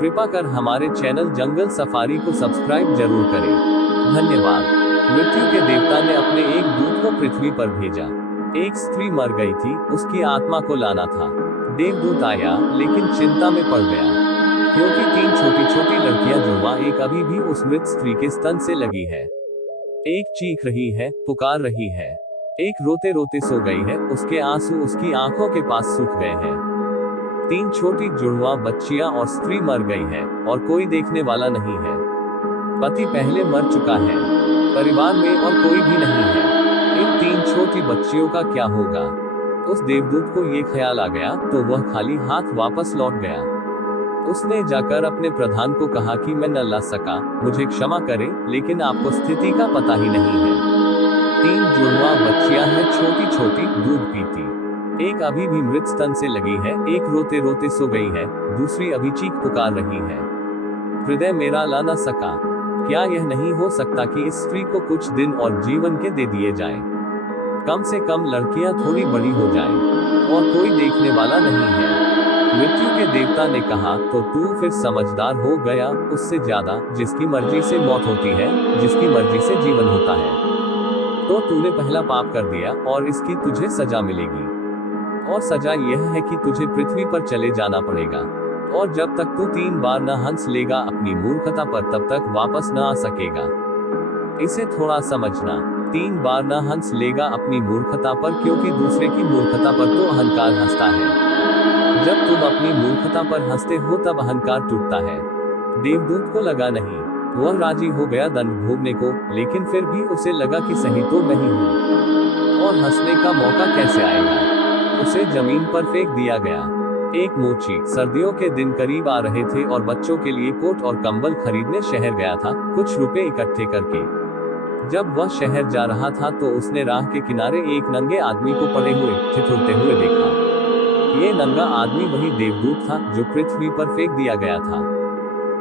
कृपा कर हमारे चैनल जंगल सफारी को सब्सक्राइब जरूर करें। धन्यवाद। मृत्यु के देवता ने अपने एक दूत को पृथ्वी पर भेजा। एक स्त्री मर गई थी, उसकी आत्मा को लाना था। देवदूत आया, लेकिन चिंता में पड़ गया, क्योंकि 3 छोटी छोटी लड़कियां जुड़वा एक अभी भी उस मृत स्त्री के स्तन से लगी है। एक चीख रही है, पुकार रही है। एक रोते रोते सो गई है, उसके आंसू उसकी आंखों के पास सूख गए हैं। 3 छोटी जुड़वा बच्चियां और स्त्री मर गई है, और कोई देखने वाला नहीं है। पति पहले मर चुका है, परिवार में और कोई भी नहीं है। इन 3 छोटी बच्चियों का क्या होगा? उस देवदूत को ये ख्याल आ गया, तो वह खाली हाथ वापस लौट गया। उसने जाकर अपने प्रधान को कहा कि मैं न ला सका, मुझे क्षमा करें, लेकिन आपको स्थिति का पता ही नहीं है। 3 जुड़वा बच्चियां हैं, छोटी छोटी, दूध पीती। एक अभी भी मृत स्तन से लगी है, एक रोते रोते सो गई है, दूसरी अभी चीख पुकार रही है। हृदय मेरा ला न सका। क्या यह नहीं हो सकता कि इस स्त्री को कुछ दिन और जीवन के दे दिए जाएं? कम से कम लड़कियां थोड़ी बड़ी हो जाएं, और कोई देखने वाला नहीं है। मृत्यु के देवता ने कहा, तो तू फिर समझदार हो गया, उससे ज्यादा, जिसकी मर्जी से मौत होती है, जिसकी मर्जी से जीवन होता है। तो तूने पहला पाप कर दिया, और इसकी तुझे सजा मिलेगी। और सजा यह है कि तुझे पृथ्वी पर चले जाना पड़ेगा, और जब तक तू 3 बार न हंस लेगा अपनी मूर्खता पर, तब तक वापस न आ सकेगा। इसे थोड़ा समझना। 3 बार न हंस लेगा अपनी मूर्खता पर, क्योंकि दूसरे की मूर्खता पर तो अहंकार हंसता है। जब तुम अपनी मूर्खता पर हंसते हो तब अहंकार टूटता है। देवदूत को लगा नहीं, वह राजी हो गया दंड भोगने को, लेकिन फिर भी उसे लगा कि सही तो मैं ही हूँ, और हंसने का मौका कैसे आएगा। उसे जमीन पर फेंक दिया गया। एक मोची सर्दियों के दिन करीब आ रहे थे और बच्चों के लिए कोट और कंबल खरीदने शहर गया था, कुछ रुपए इकट्ठे करके। जब वह शहर जा रहा था तो उसने राह के किनारे एक नंगे आदमी को पड़े हुए ठिठुरते हुए देखा। ये नंगा आदमी वही देवदूत था जो पृथ्वी पर फेंक दिया गया था।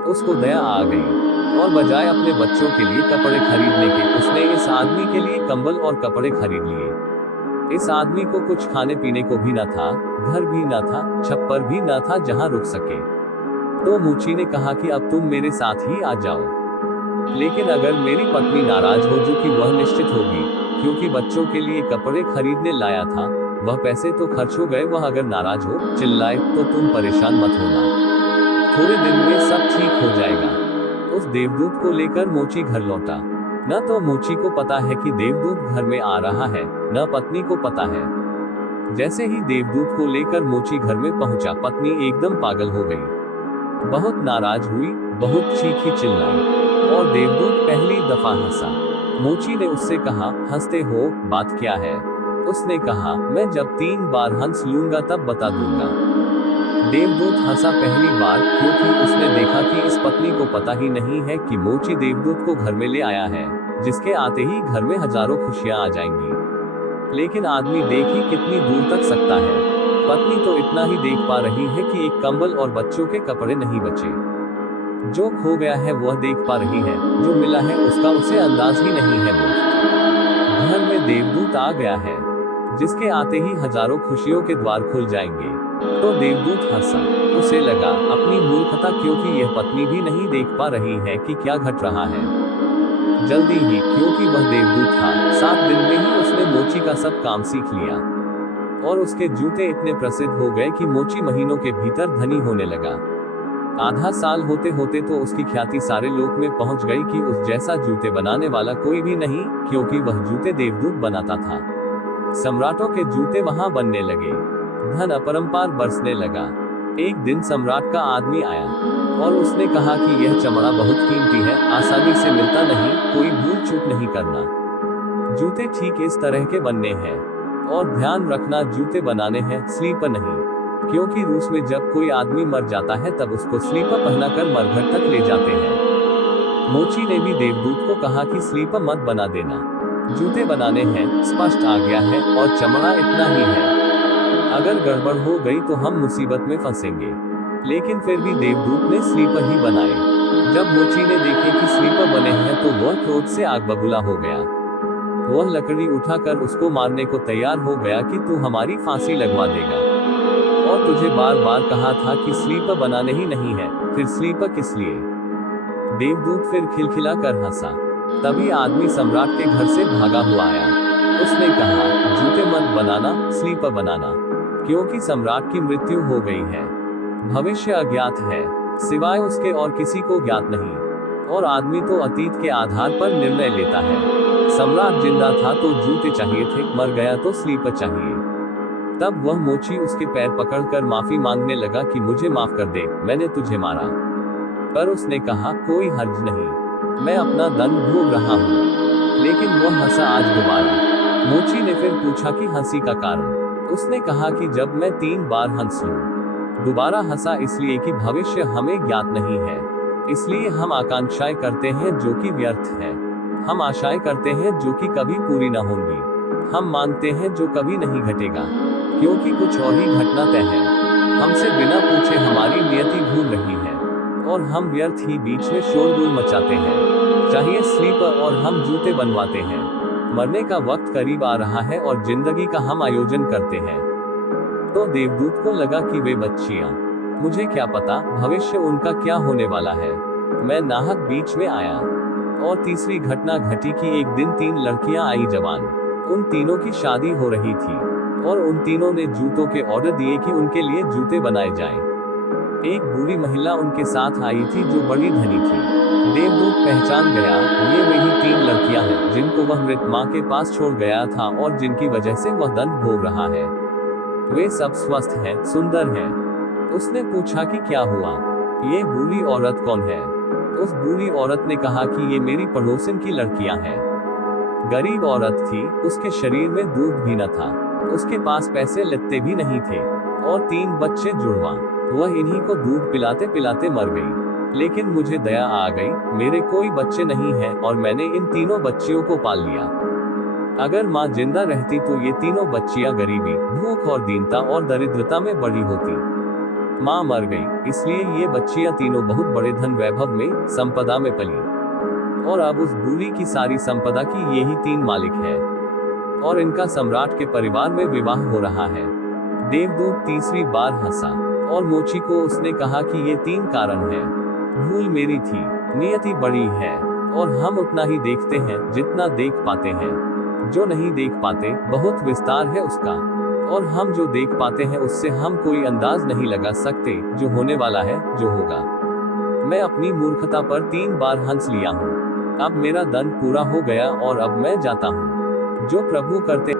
उसको दया आ गई, और बजाय अपने बच्चों के लिए कपड़े खरीदने के, उसने इस आदमी के लिए कंबल और कपड़े खरीद लिए। इस आदमी को कुछ खाने पीने को भी न था, घर भी न था, छप्पर भी न था जहां रुक सके। तो मूची ने कहा कि अब तुम मेरे साथ ही आ जाओ, लेकिन अगर मेरी पत्नी नाराज हो, जो कि वह निश्चित होगी, क्योंकि बच्चों के लिए कपड़े खरीदने लाया था, वह पैसे तो खर्च हो गए, वह अगर नाराज हो, चिल्लाए, तो तुम परेशान मत होना, थोड़े दिन में सब ठीक हो जाएगा। उस देवदूत को लेकर मोची घर लौटा। न तो मोची को पता है कि देवदूत घर में आ रहा है, न पत्नी को पता है। जैसे ही देवदूत को लेकर मोची घर में पहुंचा, पत्नी एकदम पागल हो गई, बहुत नाराज हुई, बहुत चीखी चिल्लाई, और देवदूत पहली दफा हंसा। मोची ने उससे कहा, हंसते हो, बात क्या है? उसने कहा, मैं जब 3 बार हंस लूंगा तब बता दूंगा। देवदूत हंसा पहली बार, क्योंकि उसने देखा कि इस पत्नी को पता ही नहीं है कि मोची देवदूत को घर में ले आया है, जिसके आते ही घर में हजारों खुशियां आ जाएंगी। लेकिन आदमी देख ही कितनी दूर तक सकता है। पत्नी तो इतना ही देख पा रही है कि एक कंबल और बच्चों के कपड़े नहीं बचे। जो खो गया है वह देख पा रही है, जो मिला है उसका उसे अंदाज ही नहीं है। घर में देवदूत आ गया है, जिसके आते ही हजारों खुशियों के द्वार खुल जाएंगे। तो देवदूत हंसा। उसे लगा अपनी मूर्खता, क्योंकि यह पत्नी भी नहीं देख पा रही है कि क्या घट रहा है। जल्दी ही, क्योंकि वह देवदूत था, 7 दिन में ही उसने मोची का सब काम सीख लिया, और उसके जूते इतने प्रसिद्ध हो गए कि मोची महीनों के भीतर धनी होने लगा। आधा साल होते होते तो उसकी ख्याति सारे लोक में पहुंच गई कि उस जैसा जूते बनाने वाला कोई भी नहीं, क्योंकि वह जूते देवदूत बनाता था। सम्राटों के जूते वहां बनने लगे, धन अपरंपार बरसने लगा। एक दिन सम्राट का आदमी आया, और उसने कहा कि यह चमड़ा बहुत कीमती है, आसानी से मिलता नहीं, कोई भूल चूक नहीं करना। जूते ठीक इस तरह के बनने हैं, और ध्यान रखना, जूते बनाने हैं, स्लीपर नहीं, क्योंकि रूस में जब कोई आदमी मर जाता है तब उसको स्लीपर पहनाकर मरघट तक ले जाते हैं। मोची ने भी देवदूत को कहा कि स्लीपर मत बना देना, जूते बनाने हैं, स्पष्ट आ गया है, और चमड़ा इतना ही है, अगर गड़बड़ हो गई तो हम मुसीबत में फंसेंगे। लेकिन फिर भी देवदूत ने स्लीपर ही बनाए। जब मोची ने देखे कि स्लीपर बने हैं तो वह क्रोध से आग बबूला हो गया। वह लकड़ी उठाकर उसको मारने को तैयार हो गया कि तू हमारी फांसी लगवा देगा, और तुझे बार बार कहा था कि स्लीपर बनाने ही नहीं है, फिर स्लीपर किस लिए? देवदूत फिर खिलखिला कर हंसा। तभी आदमी सम्राट के घर से भागा हुआ आया। उसने कहा, जूते मत बनाना, स्लीपर बनाना, क्योंकि सम्राट की मृत्यु हो गई है। भविष्य अज्ञात है, सिवाय उसके और किसी को ज्ञात नहीं, और आदमी तो अतीत के आधार पर निर्णय लेता है। सम्राट जिंदा था तो जूते चाहिए थे, मर गया तो स्लीपर चाहिए। तब वह मोची उसके पैर पकड़कर माफी मांगने लगा कि मुझे माफ कर दे, मैंने तुझे मारा। पर उसने कहा, कोई हर्ज नहीं, मैं अपना दंड भोग रहा हूँ। लेकिन वह हंसा आज दोबारा। मोची ने फिर पूछा कि हंसी का कारण। उसने कहा कि जब मैं 3 बार हंस लूं। दोबारा हंसा इसलिए कि भविष्य हमें ज्ञात नहीं है, इसलिए हम आकांक्षाएं करते हैं जो कि व्यर्थ है। हम आशाएं करते हैं जो कि कभी पूरी न होंगी। हम मांगते हैं जो कभी नहीं घटेगा, क्योंकि कुछ और ही घटना तय है। हमसे बिना पूछे हमारी नियति घूम रही है, और हम व्यर्थ ही बीच में शोरगुल मचाते हैं। चाहिए स्लीपर और हम जूते बनवाते हैं। मरने का वक्त करीब आ रहा है और जिंदगी का हम आयोजन करते हैं। तो देवदूत को लगा कि वे बच्चियां, मुझे क्या पता भविष्य उनका क्या होने वाला है। मैं नाहक बीच में आया। और तीसरी घटना घटी कि एक दिन 3 लड़कियां आई जवान। उन तीनों की शादी हो रही थी, और उन तीनों ने जूतों के ऑर्डर दिए कि उनके लिए जूते बनाए जाएं। एक बूढ़ी महिला उनके साथ आई थी जो बड़ी धनी थी। देवदूत पहचान गया, ये वही 3 लड़कियां हैं जिनको वह मृत मां के पास छोड़ गया था और जिनकी वजह से वह दंड भोग रहा है। वे सब स्वस्थ हैं, सुंदर हैं। उसने पूछा कि क्या हुआ, ये बूढ़ी औरत कौन है? उस बूढ़ी औरत ने कहा कि ये मेरी पड़ोसन की लड़कियां हैं। गरीब औरत थी, उसके शरीर में दूध भी न था, उसके पास पैसे लत्ते भी नहीं थे, और 3 बच्चे जुड़वा। वह इन्हीं को दूध पिलाते पिलाते मर गई। लेकिन मुझे दया आ गई, मेरे कोई बच्चे नहीं हैं और मैंने इन तीनों बच्चियों को पाल लिया। अगर माँ जिंदा रहती तो ये तीनों बच्चियां गरीबी, भूख और दीनता और दरिद्रता में बड़ी होती। माँ मर गई, इसलिए ये बच्चियां तीनों बहुत बड़े धन वैभव में, संपदा में पली। और अब उस बूढ़ी की सारी संपदा की यही 3 मालिक है, और इनका सम्राट के परिवार में विवाह हो रहा है। देवदूत तीसरी बार हंसा, और मोची को उसने कहा कि ये 3 कारण हैं। भूल मेरी थी, नियति बड़ी है, और हम उतना ही देखते हैं जितना देख पाते हैं। जो नहीं देख पाते, बहुत विस्तार है उसका, और हम जो देख पाते हैं उससे हम कोई अंदाज नहीं लगा सकते जो होने वाला है, जो होगा। मैं अपनी मूर्खता पर 3 बार हंस लिया हूँ। अब मेरा दंड पूरा हो गया और अब मैं जाता हूँ। जो प्रभु करते